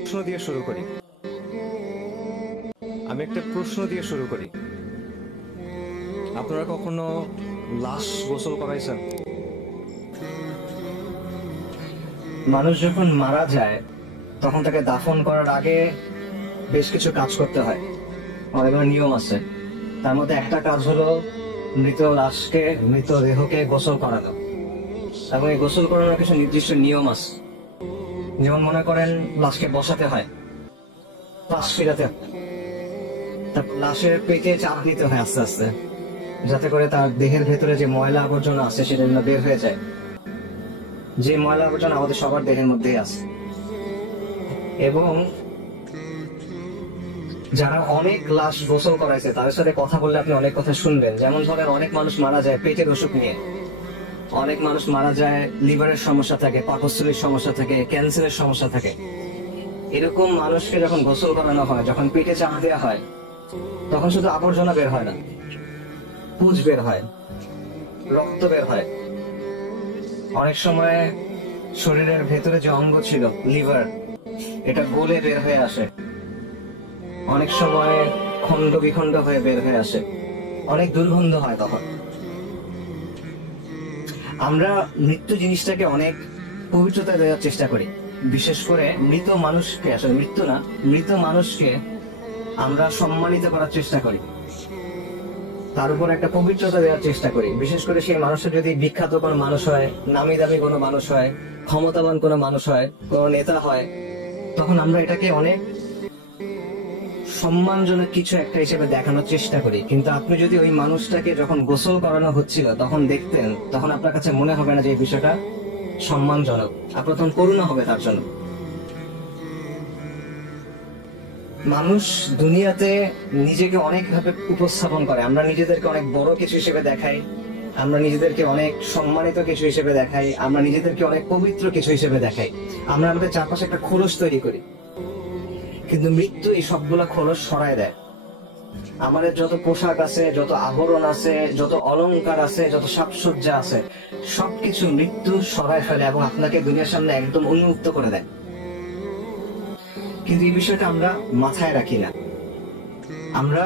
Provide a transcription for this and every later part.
প্রশ্ন দিয়ে শুরু করি। আমি একটা প্রশ্ন দিয়ে শুরু করি। আপনারা কখনো লাশ গোসল করাইছেন? মানুষ যখন মারা যায় তখন তাকে দাফন করার আগে বেশ কিছু কাজ করতে হয়, অনেকগুলো নিয়ম আছে। তার মধ্যে একটা কাজ হলো মৃত লাশকে, মৃতদেহকে গোসল করানো। এবং এই গোসল করানোর কিছু নির্দিষ্ট নিয়ম আছে। যেমন মনে করেন লাশকে বসাতে হয়, পাশ ফিরাতে হয়, তারপর লাশের পেটে চাপ দিতে হয় আস্তে আস্তে, যাতে করে তার দেহের ভেতরে যে ময়লা আবর্জনা আছে সেটা যেন বের হয়ে যায়। যে ময়লা আবর্জনা আমাদের সবার দেহের মধ্যেই আছে। এবং যারা অনেক লাশ গোসল করাইছে তাদের সাথে কথা বললে আপনি অনেক কথা শুনবেন। যেমন ধরেন অনেক মানুষ মারা যায় পেটের অসুখ নিয়ে, অনেক মানুষ মারা যায় লিভারের সমস্যা থাকে, পাকস্থলীর সমস্যা থাকে, ক্যান্সারের সমস্যা থাকে। এরকম মানুষকে যখন গোসল করানো হয়, যখন পেটে চাপ দেওয়া হয়, তখন শুধু আবর্জনা বের হয় না, পুজ বের হয়, রক্ত বের হয়। অনেক সময় শরীরের ভেতরে যে অঙ্গ ছিল লিভার, এটা গলে বের হয়ে আসে। অনেক সময় খন্ড বিখণ্ড হয়ে বের হয়ে আসে, অনেক দুর্গন্ধ হয়। তখন আমরা মৃত্যু জিনিসটাকে অনেক পবিত্রতা দেওয়ার চেষ্টা করি। বিশেষ করে মৃত মানুষকে, আসলে মৃত্যু না, মৃত মানুষকে আমরা সম্মানিত করার চেষ্টা করি, তার উপর একটা পবিত্রতা দেওয়ার চেষ্টা করি। বিশেষ করে সেই মানুষটা যদি বিখ্যাত কোনো মানুষ হয়, নামি দামি কোনো মানুষ হয়, ক্ষমতাবান কোনো মানুষ হয়, কোনো নেতা হয়, তখন আমরা এটাকে অনেক সম্মানজনক কিছু একটা হিসেবে দেখানোর চেষ্টা করি। কিন্তু আপনি যদি ওই মানুষটাকে যখন গোসল করানো হচ্ছিল তখন দেখতেন, তখন আপনার কাছে মনে হবে না যে এই বিষয়টা সম্মানজনক, আপনার তখন করুণা হবে তার জন্য। মানুষ দুনিয়াতে নিজেকে অনেক ভাবে উপস্থাপন করে। আমরা নিজেদেরকে অনেক বড় কিছু হিসেবে দেখাই, আমরা নিজেদেরকে অনেক সম্মানিত কিছু হিসেবে দেখাই, আমরা নিজেদেরকে অনেক পবিত্র কিছু হিসেবে দেখাই। আমরা আমাদের চারপাশে একটা খোলস তৈরি করি, কিন্তু মৃত্যু এই সবগুলা খোলস সরায় দেয়। আমাদের যত পোশাক আছে, যত আভরণ আছে, যত অলংকার আছে, যত সাজসজ্জা আছে, সবকিছু মৃত্যু সরায় ফেলে এবং আপনাকে দুনিয়ার সামনে একদম উন্মুক্ত করে দেয়। কিন্তু এই বিষয়টা আমরা মাথায় রাখি না। আমরা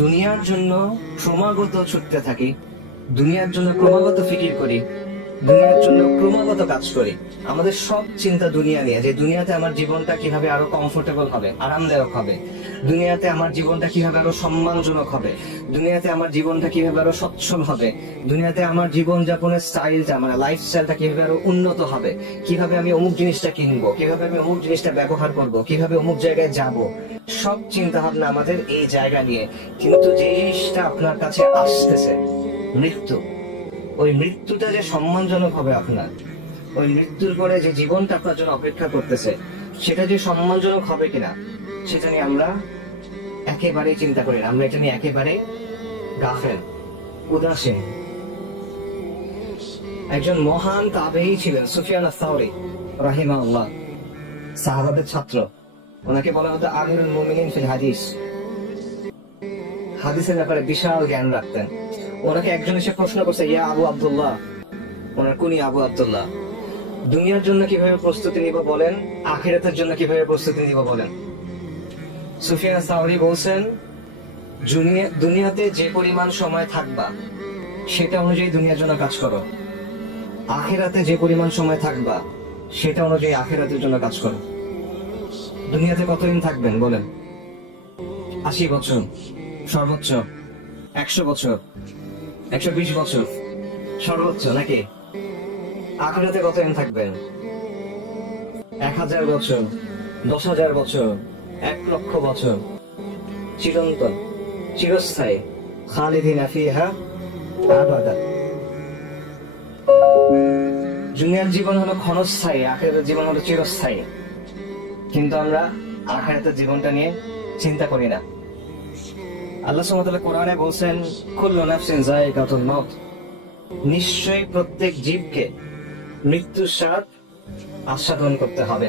দুনিয়ার জন্য ক্রমাগত ছুটতে থাকি, দুনিয়ার জন্য ক্রমাগত ফিকির করি, দুনিয়ার জন্য ক্রমাগত কাজ করি। আমাদের সব চিন্তা দুনিয়া নিয়ে, যে দুনিয়াতে আমার জীবনটা কিভাবে আরো কমফোর্টেবল হবে, আরামদায়ক হবে, দুনিয়াতে আমার জীবনটা কিভাবে আরো সম্মানজনক হবে, দুনিয়াতে আমার জীবনটা কিভাবে আরো সচ্ছল হবে, দুনিয়াতে আমার জীবন যাপনের স্টাইলটা, মানে লাইফস্টাইলটা কিভাবে আরো উন্নত হবে, কিভাবে আমি অমুক জিনিসটা কিনবো, কিভাবে আমি অমুক জিনিসটা ব্যবহার করব, কিভাবে অমুক জায়গায় যাব। সব চিন্তা ভাবনা আমাদের এই জায়গা নিয়ে। কিন্তু যে জিনিসটা আপনার কাছে আসতেছে, মৃত্যু, ওই মৃত্যুটা যে সম্মানজনক হবে আপনার, ওই মৃত্যুর পরে যে জীবনটা আপনার জন্য অপেক্ষা করতেছে, সেটা যে সম্মানজনক হবে কিনা, সেটা নিয়ে আমরা একেবারেই চিন্তা করি না। আমরা এটা নিয়ে একেবারে গাফেল, উদাসীন। একজন মহান তাবেঈ ছিলেন সুফিয়ান আস-সাওরি রাহিমাহুল্লাহ, সাহাবাদের ছাত্র। ওনাকে বলা হতো আমিরুল মুমিনিন ফিল হাদিস। হাদিসের ব্যাপারে বিশাল জ্ঞান রাখতেন। ওনাকে একজন এসে প্রশ্ন করছে, ইয়া আবু আব্দুল্লাহ, ওনার কুনি আবু আব্দুল্লাহ, দুনিয়ার জন্য কিভাবে প্রস্তুতি নিব বলেন, আখিরাতের জন্য কিভাবে প্রস্তুতি নিব বলেন। সুফিয়ান আস-সাওরি বলছেন, দুনিয়াতে যে পরিমাণ সময় থাকবা সেটা অনুযায়ী দুনিয়ার জন্য কাজ করো, আখিরাতে যে পরিমাণ সময় থাকবা সেটা অনুযায়ী আখিরাতের জন্য কাজ করো। দুনিয়াতে কতদিন থাকবেন বলেন? 80 বছর সর্বোচ্চ, 100 বছর, 120 বছর সর্বোচ্চ, নাকি? আখিরাতে কতদিন থাকবেন? 1000 বছর, 10,000 বছর, 1 লক্ষ বছর, চিরন্তন, চিরস্থায়ী, খালিদিনা ফিহা আবাদা। দুনিয়ার জীবন হলো ক্ষণস্থায়ী, আখিরাতের জীবন হলো চিরস্থায়ী। কিন্তু আমরা আখিরাতের জীবনটা নিয়ে চিন্তা করি না। আল্লাহ সুবহানাহু ওয়া তাআলা কোরআনে বলছেন, কুল্লু নাফসিন যায়িকাতুল মাউত, নিশ্চয়ই প্রত্যেক জীবকে মৃত্যুর স্বাদ আস্বাদন করতে হবে।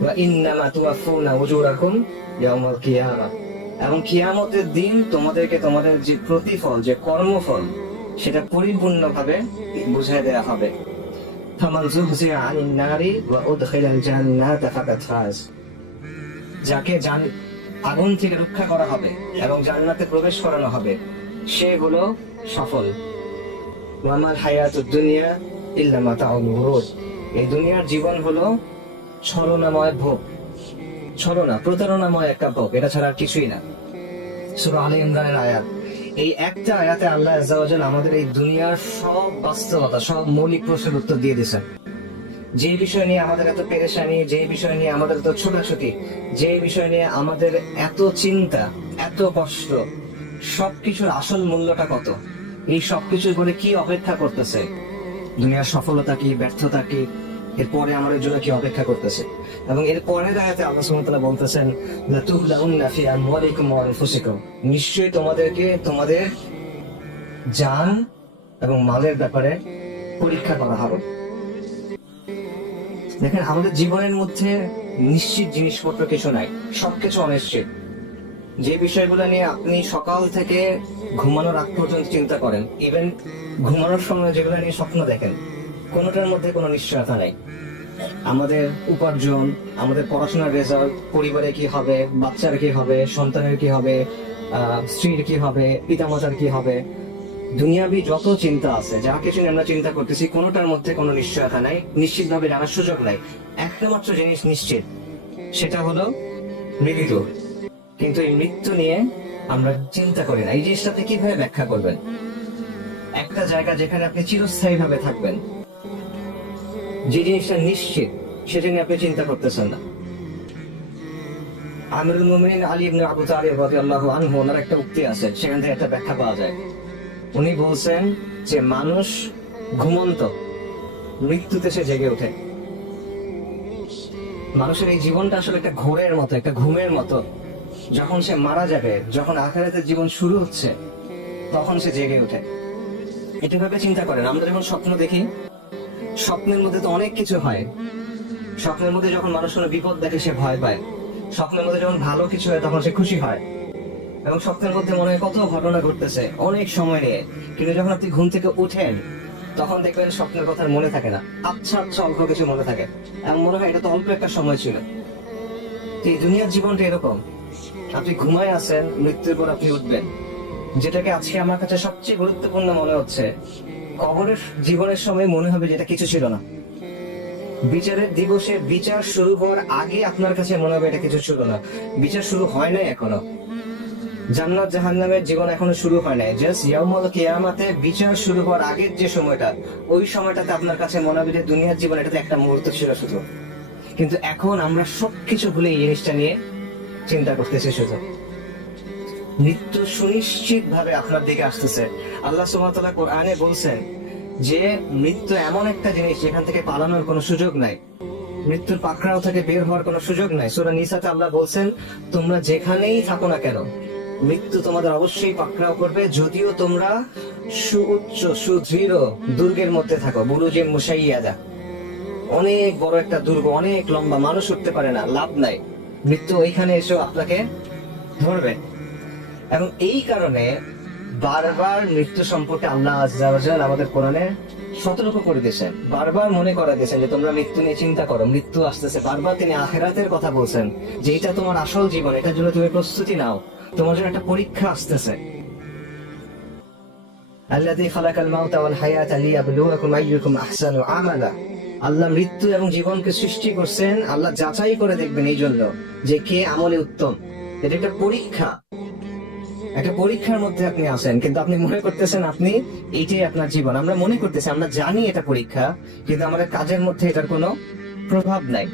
ওয়া ইন্নামা তুওয়াফফাউনা উজুরাকুম ইয়াওমাল কিয়ামাহ, এবং কিয়ামতের দিন তোমাদেরকে তোমাদের যে প্রতিফল, যে কর্মফল, সেটা পরিপূর্ণভাবে বুঝিয়ে দেয়া হবে। ফামান যুহজিয়া আনিন নারি ওয়া উদখিলাল জান্নাতা ফাকাদ ফাজ। যাকে আগুন থেকে রক্ষা করা হবে এবং জান্নাতে প্রবেশ করানো হবে সে হলো সফল। ওয়া মাল হায়াতুদ দুনিয়া ইল্লা মাতাউল গুরুর। এই দুনিয়ার জীবন হলো ছলনাময় ভোগ, ছলনা, প্রতারণাময় একটা ভোগ, এটা ছাড়া আর কিছুই না। সূরা আলে ইমরানের আয়াত। এই একটা আয়াতে আল্লাহ আযজা ওয়া জাল্লা আমাদের এই দুনিয়ার সব বাস্তবতা, সব মৌলিক প্রশ্নের উত্তর দিয়ে দিয়েছেন। যে বিষয় নিয়ে আমাদের এত পেরেশানি, যে বিষয় নিয়ে আমাদের এত ছোটাছুটি, যে বিষয় নিয়ে আমাদের এত চিন্তা, এত কষ্ট, সবকিছুর আসল মূল্যটা কত, এই সবকিছুর পরে কি অপেক্ষা করতেছে, দুনিয়ার সফলতা কি, ব্যর্থতা কি, এরপরে আমাদের জন্য কি অপেক্ষা করতেছে। এবং এর পরের আয়াতে আল্লাহ সুবহানাহু ওয়া তাআলা বলতেছেন, লাতুবলাউন্না ফি আমওয়ালিকুম ওয়া আনফুসিকুম, নিশ্চয়ই তোমাদেরকে তোমাদের জান এবং মালের ব্যাপারে পরীক্ষা করা হবে। দেখেন, আমাদের জীবনের মধ্যে নিশ্চিত জিনিসপত্র কিছু নাই, সবকিছু অনিশ্চিত। যে বিষয়গুলো নিয়ে আপনি সকাল থেকে ঘুমানোর আগ পর্যন্ত চিন্তা করেন, ইভেন ঘুমানোর সময় যেগুলো নিয়ে স্বপ্ন দেখেন, কোনোটার মধ্যে কোনো নিশ্চয়তা নাই। আমাদের উপার্জন, আমাদের পড়াশোনার রেজাল্ট, পরিবারে কি হবে, বাচ্চার কি হবে, সন্তানের কি হবে, স্ত্রীর কি হবে, পিতামাতার কি হবে, দুনিয়াবি যত চিন্তা আছে, যা কিছু নিয়ে আমরা চিন্তা করতেছি, কোনোটার মধ্যে কোনো নিশ্চয়তা নাই, নিশ্চিত ভাবে জানার সুযোগ নাই। একটা মাত্র জিনিস নিশ্চিত, সেটা হলো মৃত্যু। কিন্তু এই মৃত্যু নিয়ে আমরা চিন্তা করি না। এই জিনিসটা আপনি কিভাবে ব্যাখ্যা করবেন? একটা জায়গা যেখানে আপনি চিরস্থায়ী ভাবে থাকবেন, যে জিনিসটা নিশ্চিত সেটা নিয়ে আপনি চিন্তা করতেছেন না। আমিরুল মুমিনিন আলী ইবনে আবু তালিব রাদিয়াল্লাহু আনহু, ওনার একটা উক্তি আছে, সেখান থেকে একটা ব্যাখ্যা পাওয়া যায়। উনি বলছেন যে মানুষ ঘুমন্ত, মৃত্যুতে সে জেগে ওঠে। মানুষের এই জীবনটা আসলে একটা ঘোরের মতো, একটা ঘুমের মতো। যখন সে মারা যাবে, যখন আখিরাতের জীবন শুরু হচ্ছে, তখন সে জেগে ওঠে। এটা ভাবে চিন্তা করেন, আমরা যখন স্বপ্ন দেখি, স্বপ্নের মধ্যে তো অনেক কিছু হয়। স্বপ্নের মধ্যে যখন মানুষ কোনো বিপদ দেখে সে ভয় পায়, স্বপ্নের মধ্যে যখন ভালো কিছু হয় তখন সে খুশি হয়, এবং স্বপ্নের মধ্যে মনে হয় কত ঘটনা ঘটতেছে অনেক সময় নিয়ে। কিন্তু যখন আপনি ঘুম থেকে উঠেন, তখন দেখবেন স্বপ্নের কথা মনে থাকে না, আচ্ছা আচ্ছা অল্প কিছু মনে থাকে, এবং মনে হয় এটা তো অল্প একটা সময় ছিল। এই দুনিয়ার জীবনটা এরকম, আপনি ঘুমায় আছেন, মৃত্যুর পর আপনি উঠবেন। যেটাকে আজকে আমার কাছে সবচেয়ে গুরুত্বপূর্ণ মনে হচ্ছে, কবরের জীবনের সময় মনে হবে যেটা কিছু ছিল না। বিচারের দিবসে বিচার শুরু হওয়ার আগে আপনার কাছে মনে হবে এটা কিছু ছিল না। বিচার শুরু হয় নাই এখনো, জান্নাত জাহান্নামের জীবন এখনো শুরু হয় নাই। জাস্ট ইয়াউমুল কিয়ামাতে বিচার শুরু হওয়ার আগের যে সময়টা, ওই সময়টাতে আপনার কাছে মনে হবে যে দুনিয়ার জীবন এটাতে একটা মুহূর্ত ছিল শুধু। কিন্তু এখন আমরা সবকিছু ভুলে এই জিনিসটা নিয়ে চিন্তা করতেছি শুধু। মৃত্যু সুনিশ্চিত ভাবে আপনার দিকে আসতেছে। আল্লাহ সুবহানাহু ওয়া তাআলা কোরআনে বলছেন যে মৃত্যু এমন একটা জিনিস যেখান থেকে পালানোর কোনো সুযোগ নাই, মৃত্যুর পাকড়াও থেকে বের হওয়ার কোনো সুযোগ নাই। সূরা নিসাতে আল্লাহ বলছেন, তোমরা যেখানেই থাকো না কেন, মৃত্যু তোমাদের অবশ্যই পাকড়াও করবে, যদিও তোমরা সুউচ্চ সুদৃঢ় দুর্গের মধ্যে থাকো। বুরুজে মুশাইয়াদা, অনেক বড় একটা দুর্গ, অনেক লম্বা, মানুষ উঠতে পারে না, লাভ নাই, মৃত্যু ওইখানে এসেও আপনাকে ধরবে। এবং এই কারণে বারবার মৃত্যু সম্পর্কে আল্লাহ আযজা ওয়া জাল আমাদের কোরআনে সতর্ক করে দিয়েছেন, বারবার মনে করা দিয়েছেন যে তোমরা মৃত্যু নিয়ে চিন্তা করো, মৃত্যু আসতেছে। বারবার তিনি আখিরাতের কথা বলছেন যে এটা তোমার আসল জীবন, এটার জন্য তুমি প্রস্তুতি নাও, তোমার জন্য একটা পরীক্ষা আসতেছে। আল্লাযী খালাকাল মাউতা ওয়াল হায়াতা লিয়াবলুয়াকুম আইয়ুকুম আহসানু আমালা। আল্লাহ মৃত্যু এবং জীবনকে সৃষ্টি করছেন, আল্লাহ যাচাই করে দেখবেন এই জন্য যে কে আমলে উত্তম। এটা একটা পরীক্ষা, একটা পরীক্ষার মধ্যে আপনি আছেন, কিন্তু আপনি মনে করতেছেন আপনি এইটাই আপনার জীবন। আমরা মনে করতেছি, আমরা জানি এটা পরীক্ষা, কিন্তু আমাদের কাজের মধ্যে এটার কোনো প্রভাব নাই।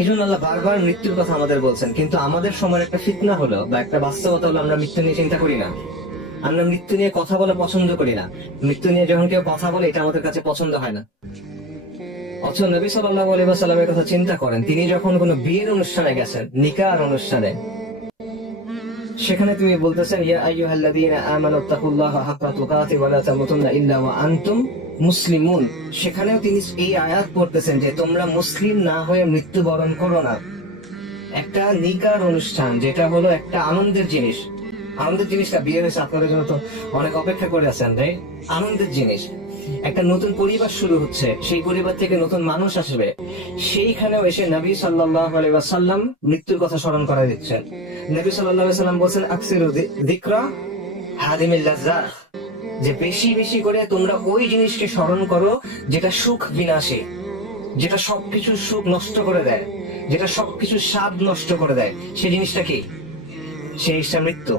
এই জন্য আল্লাহ বারবার মৃত্যুর কথা আমাদের বলছেন। কিন্তু আমাদের সময়ের একটা ফিতনা হলো, বা একটা বাস্তবতা হলো, আমরা মৃত্যু নিয়ে চিন্তা করি না, আমরা মৃত্যু নিয়ে কথা বলা পছন্দ করি না। মৃত্যু নিয়ে যখন কেউ কথা বলে, এটা আমাদের কাছে পছন্দ হয় না। অথচ নবী সাল্লাল্লাহু আলাইহি ওয়াসাল্লামের কথা চিন্তা করেন, তিনি যখন কোনো বিয়ের অনুষ্ঠানে গেছেন, নিকার অনুষ্ঠানে, সেখানে তুমি বলতেছেন, ইয়া আইয়ুহাল্লাযীনা আমানু তাকুল্লাহা হাক্কা তুকাতি ওয়া লা তামুতুন্না ইল্লা ওয়া আনতুম মুসলিমুন। সেখানেও তিনি এই আয়াত পড়তেছেন যে তোমরা মুসলিম না হয়ে মৃত্যুবরণ করো না। একটা নিকার অনুষ্ঠান, যেটা হলো একটা আনন্দের জিনিস, আনন্দের জিনিসটা বিয়ে হয়েছে, আপনাদের জন্য তো অনেক অপেক্ষা করে আছেন, তাই আনন্দের জিনিস, একটা নতুন পরিবার শুরু হচ্ছে, সেই পরিবার থেকে নতুন মানুষ আসবে, সেইখানেও এসে নবী সাল্লাল্লাহু আলাইহি ওয়াসাল্লাম মৃত্যুর কথা স্মরণ করা দিচ্ছেন। নবী সাল্লাল্লাহু আলাইহি ওয়াসাল্লাম বলছেন আকসিরু যিকরা হাদিমিল লাজ্জাত, যে বেশি বেশি করে তোমরা ওই জিনিসকে স্মরণ করো যেটা সুখ বিনাশী, যেটা সবকিছু সুখ নষ্ট করে দেয়, যেটা সবকিছু স্বাদ নষ্ট করে দেয়। সেই জিনিসটা কি? সেই জিনিসটা মৃত্যু।